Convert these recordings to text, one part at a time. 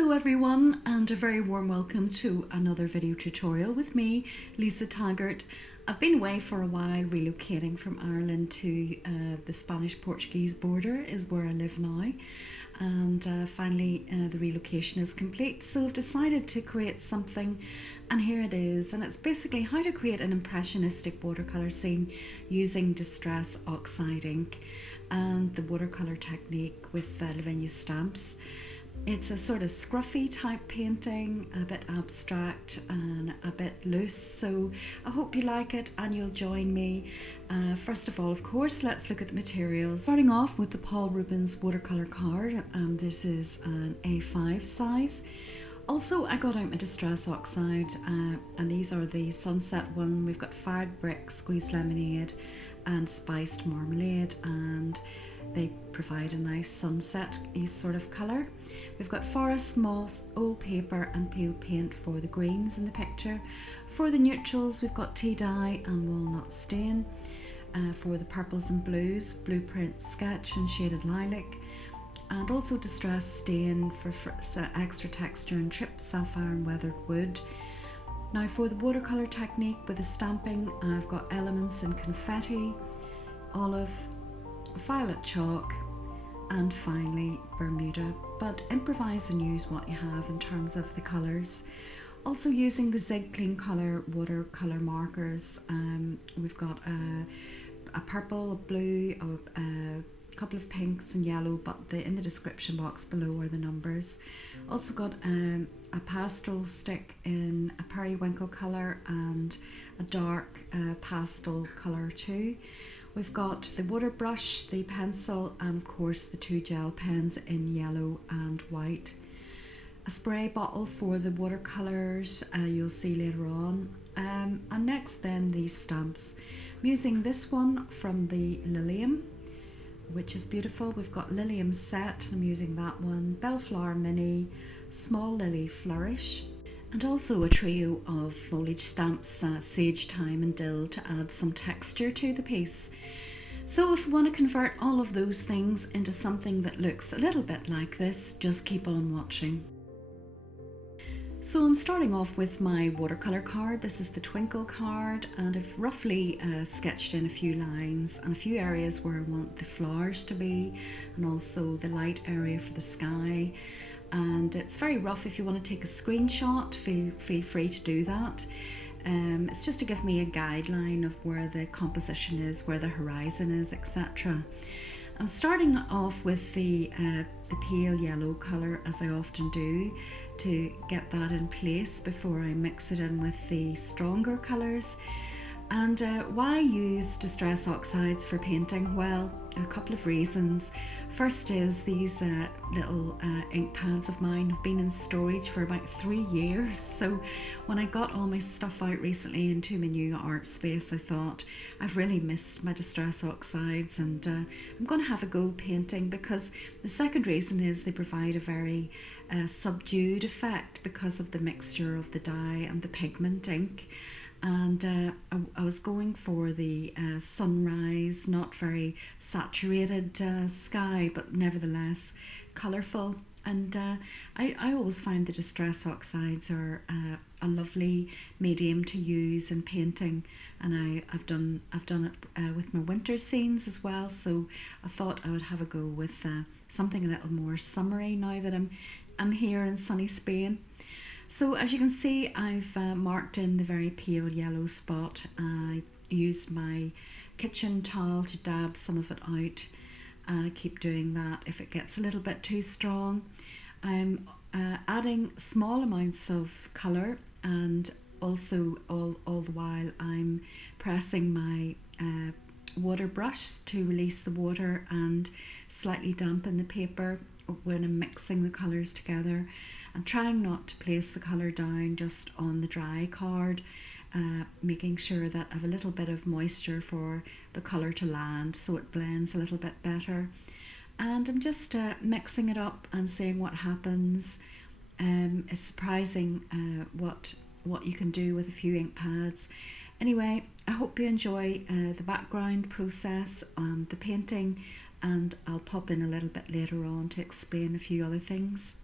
Hello everyone, and a very warm welcome to another video tutorial with me, Lisa Taggart. I've been away for a while, relocating from Ireland to the Spanish-Portuguese border is where I live now, and finally the relocation is complete, so I've decided to create something, and here it is. And it's basically how to create an impressionistic watercolour scene using distress oxide ink and the watercolour technique with Lavinia stamps. It's a sort of scruffy type painting, a bit abstract and a bit loose, so I hope you like it and you'll join me. First of all, of course, let's look at the materials. Starting off with the Paul Rubens watercolour card, and this is an A5 size. Also, I got out my distress oxide, and these are the sunset one. We've got fired brick, squeezed lemonade and spiced marmalade, and they provide a nice sunset-y sort of colour. We've got forest moss, old paper and peeled paint for the greens in the picture. For the neutrals, we've got tea dye and walnut stain. For the purples and blues, blueprint sketch and shaded lilac. And also distress stain for extra texture and chipped sapphire and weathered wood. Now for the watercolour technique with the stamping, I've got elements in confetti, olive, violet chalk, and finally Bermuda, but improvise and use what you have in terms of the colours. Also using the Zig Clean Colour watercolour markers, we've got a purple, a blue, a couple of pinks and yellow, but in the description box below are the numbers. Also got a pastel stick in a periwinkle colour and a dark pastel colour too. We've got the water brush, the pencil, and of course the two gel pens in yellow and white. A spray bottle for the watercolours, you'll see later on. And next then these stamps. I'm using this one from the Lilium, which is beautiful. We've got Lilium Set, I'm using that one. Bellflower Mini, Small Lily Flourish, and also a trio of foliage stamps, Sage, Thyme and Dill, to add some texture to the piece. So if we want to convert all of those things into something that looks a little bit like this, just keep on watching. So I'm starting off with my watercolour card. This is the Twinkle card, and I've roughly sketched in a few lines and a few areas where I want the flowers to be, and also the light area for the sky. And it's very rough. If you want to take a screenshot, feel free to do that. It's just to give me a guideline of where the composition is, where the horizon is, etc. I'm starting off with the pale yellow colour, as I often do, to get that in place before I mix it in with the stronger colours. And why use distress oxides for painting? Well, a couple of reasons. First is these little ink pads of mine have been in storage for about 3 years. So when I got all my stuff out recently into my new art space, I thought I've really missed my distress oxides, and I'm going to have a go painting, because the second reason is they provide a very subdued effect because of the mixture of the dye and the pigment ink. And I was going for the sunrise, not very saturated sky, but nevertheless colourful. And I always find the distress oxides are a lovely medium to use in painting, and I've done it with my winter scenes as well. So I thought I would have a go with something a little more summery now that I'm here in sunny Spain. So as you can see, I've marked in the very pale yellow spot. I used my kitchen towel to dab some of it out. I keep doing that if it gets a little bit too strong. I'm adding small amounts of colour, and also all the while I'm pressing my water brush to release the water and slightly dampen the paper when I'm mixing the colours together. I'm trying not to place the colour down just on the dry card, making sure that I have a little bit of moisture for the colour to land so it blends a little bit better. And I'm just mixing it up and seeing what happens. It's surprising what you can do with a few ink pads. Anyway, I hope you enjoy the background process and the painting, and I'll pop in a little bit later on to explain a few other things.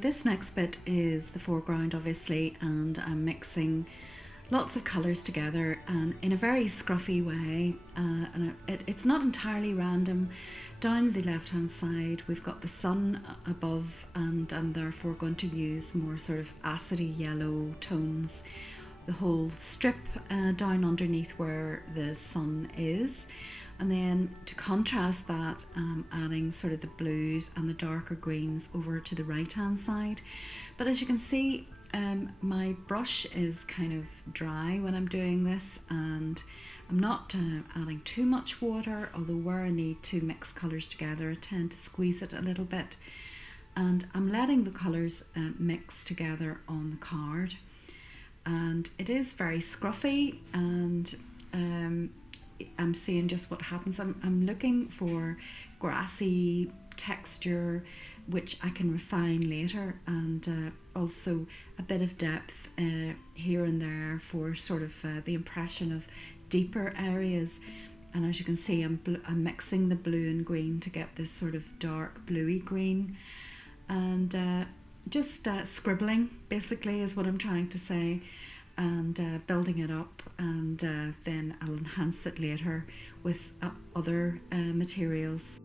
this next bit is the foreground obviously, and I'm mixing lots of colours together and in a very scruffy way, and it's not entirely random. Down the left hand side we've got the sun above, and I'm therefore going to use more sort of acidy yellow tones, the whole strip down underneath where the sun is. And then to contrast that, adding sort of the blues and the darker greens over to the right hand side. But as you can see, my brush is kind of dry when I'm doing this, and I'm not adding too much water, although where I need to mix colours together I tend to squeeze it a little bit. And I'm letting the colours mix together on the card, and it is very scruffy, and I'm seeing just what happens. I'm looking for grassy texture which I can refine later, and also a bit of depth here and there for sort of the impression of deeper areas. And as you can see, I'm mixing the blue and green to get this sort of dark bluey green, and just scribbling basically is what I'm trying to say, and building it up, and then I'll enhance it later with other materials.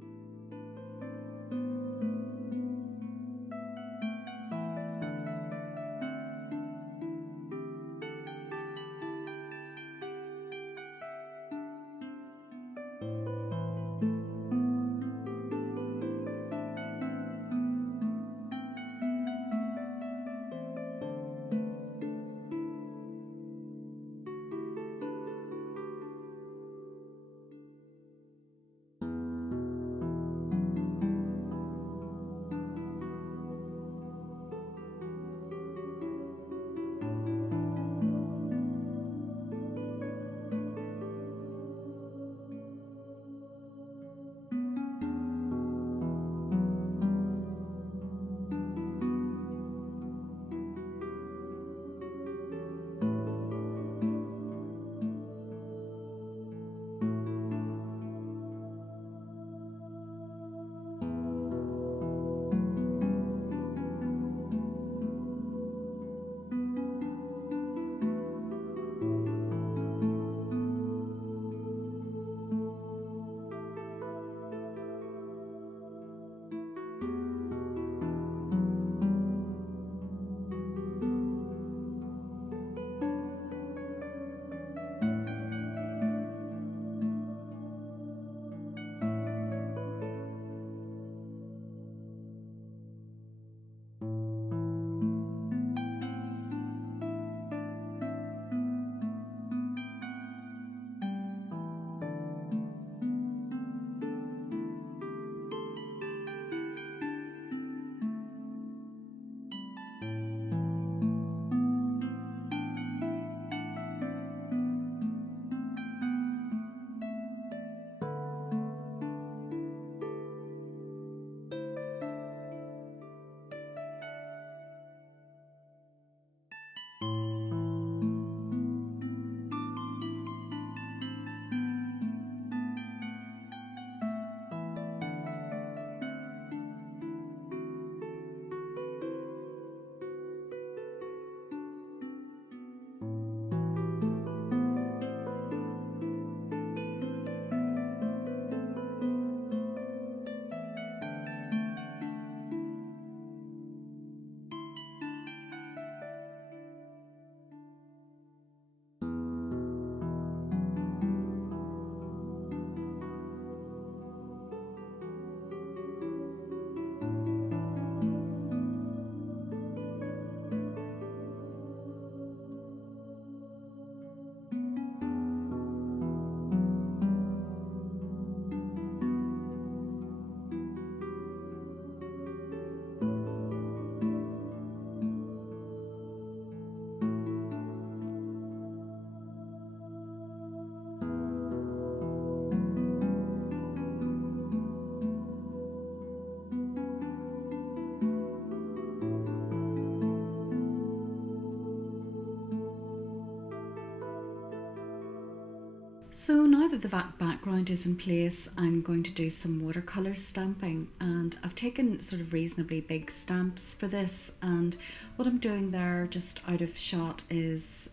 So now that the background is in place, I'm going to do some watercolor stamping, and I've taken sort of reasonably big stamps for this, and what I'm doing there just out of shot is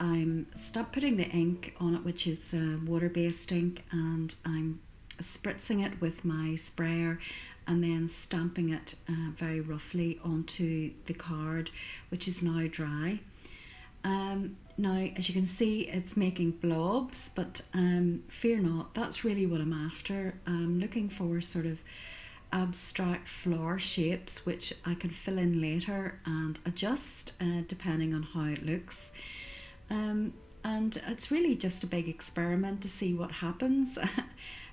I'm putting the ink on it, which is water-based ink, and I'm spritzing it with my sprayer and then stamping it very roughly onto the card, which is now dry. Now, as you can see, it's making blobs, but fear not, that's really what I'm after. I'm looking for sort of abstract flower shapes, which I can fill in later and adjust depending on how it looks. And it's really just a big experiment to see what happens,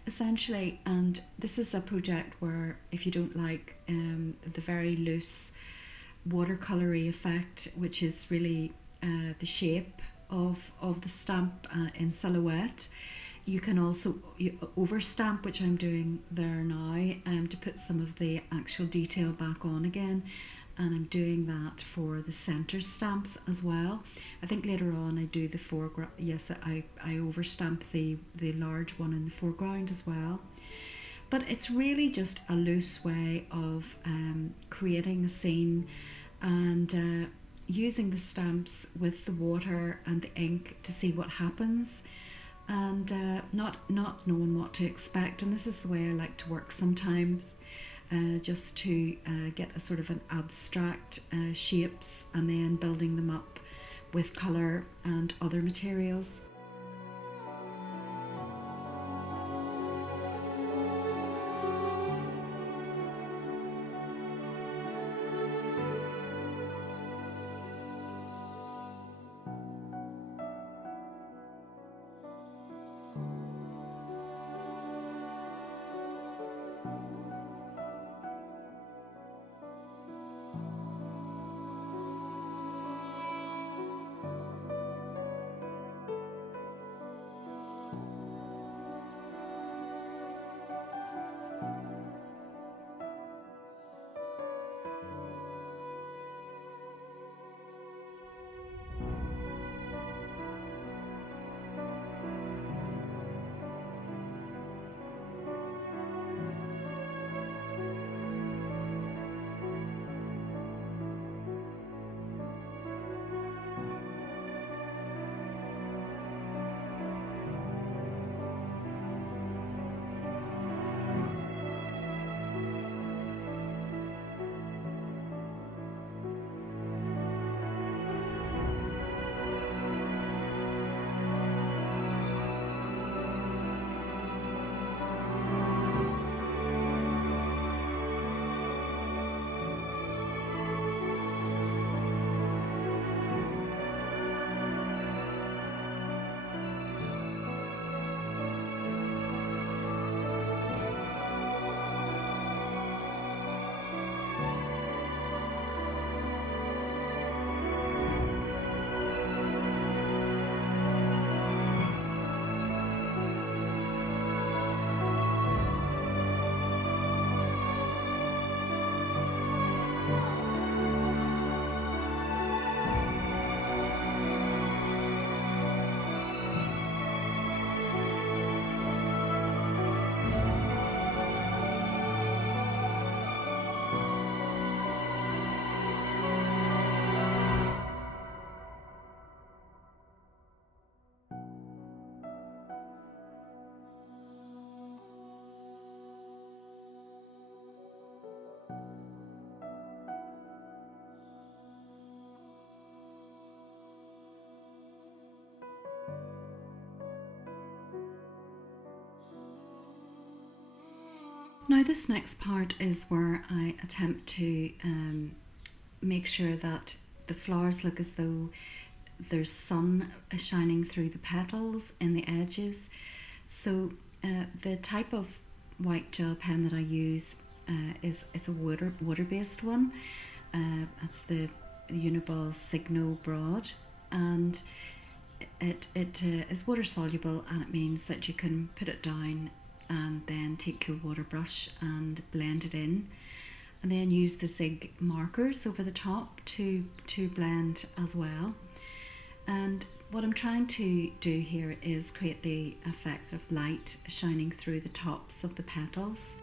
essentially. And this is a project where if you don't like the very loose watercolory effect, which is really the shape of the stamp in silhouette, you can also overstamp, which I'm doing there now, to put some of the actual detail back on again, and I'm doing that for the center stamps as well. I think later on I do the foreground. Yes, I overstamp the large one in the foreground as well. But it's really just a loose way of creating a scene and using the stamps with the water and the ink to see what happens, and not knowing what to expect. And this is the way I like to work sometimes, just to get a sort of an abstract shapes and then building them up with colour and other materials. Now this next part is where I attempt to make sure that the flowers look as though there's sun shining through the petals in the edges. So the type of white gel pen that I use is a water-based one. It's the Uniball Signo Broad, and it is water soluble, and it means that you can put it down and then take your water brush and blend it in, and then use the zig markers over the top to blend as well. And what I'm trying to do here is create the effect of light shining through the tops of the petals.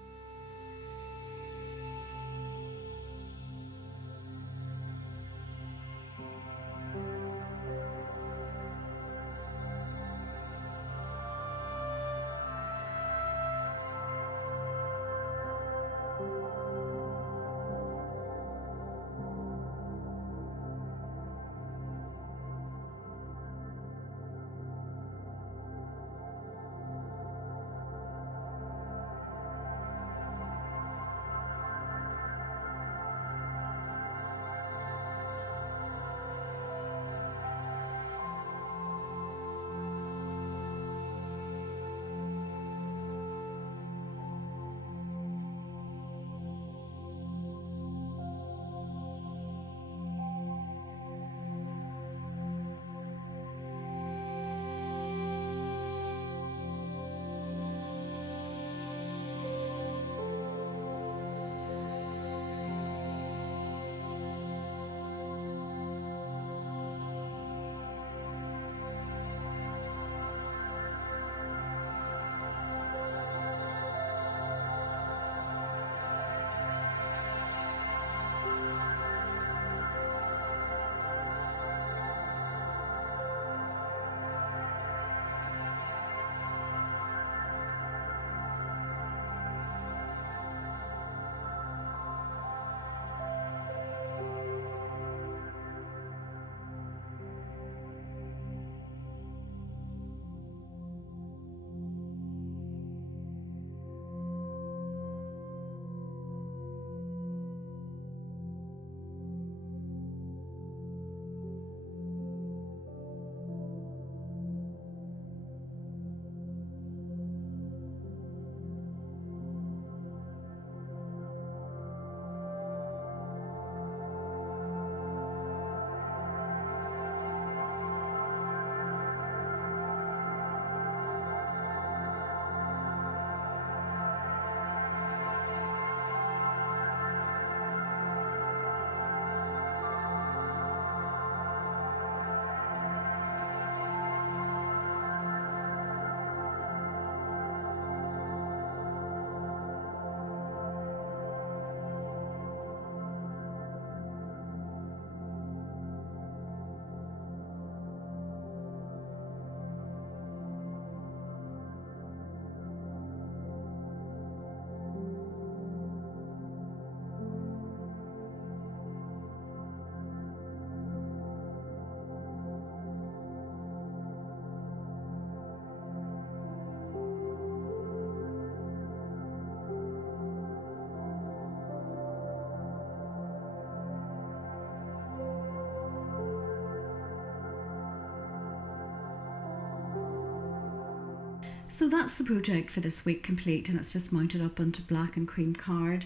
So that's the project for this week complete, and it's just mounted up onto black and cream card.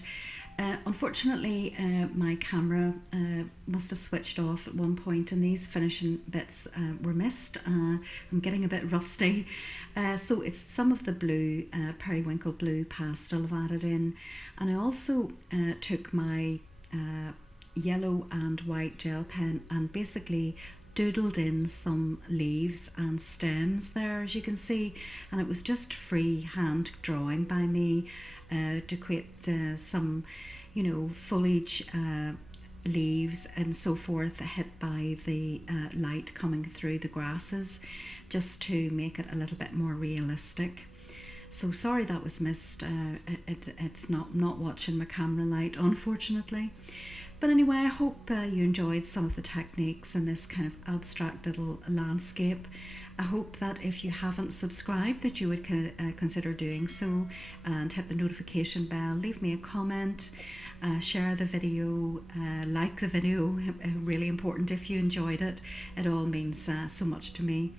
Unfortunately, my camera must have switched off at one point and these finishing bits were missed. I'm getting a bit rusty. So it's some of the blue, periwinkle blue pastel I've added in. And I also took my yellow and white gel pen and basically doodled in some leaves and stems there, as you can see, and it was just free hand drawing by me to create some, you know, foliage, leaves and so forth hit by the light coming through the grasses, just to make it a little bit more realistic. So sorry that was missed. It's not watching my camera light, unfortunately. But anyway, I hope you enjoyed some of the techniques in this kind of abstract little landscape. I hope that if you haven't subscribed that you would consider doing so, and hit the notification bell, leave me a comment, share the video, like the video, really important if you enjoyed it. It all means so much to me.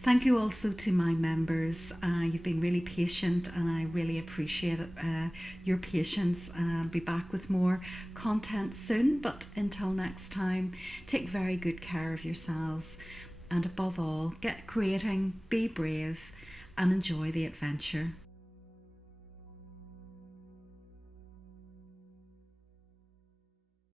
Thank you also to my members. You've been really patient and I really appreciate it, your patience. Be back with more content soon, but until next time, take very good care of yourselves, and above all, get creating, be brave and enjoy the adventure.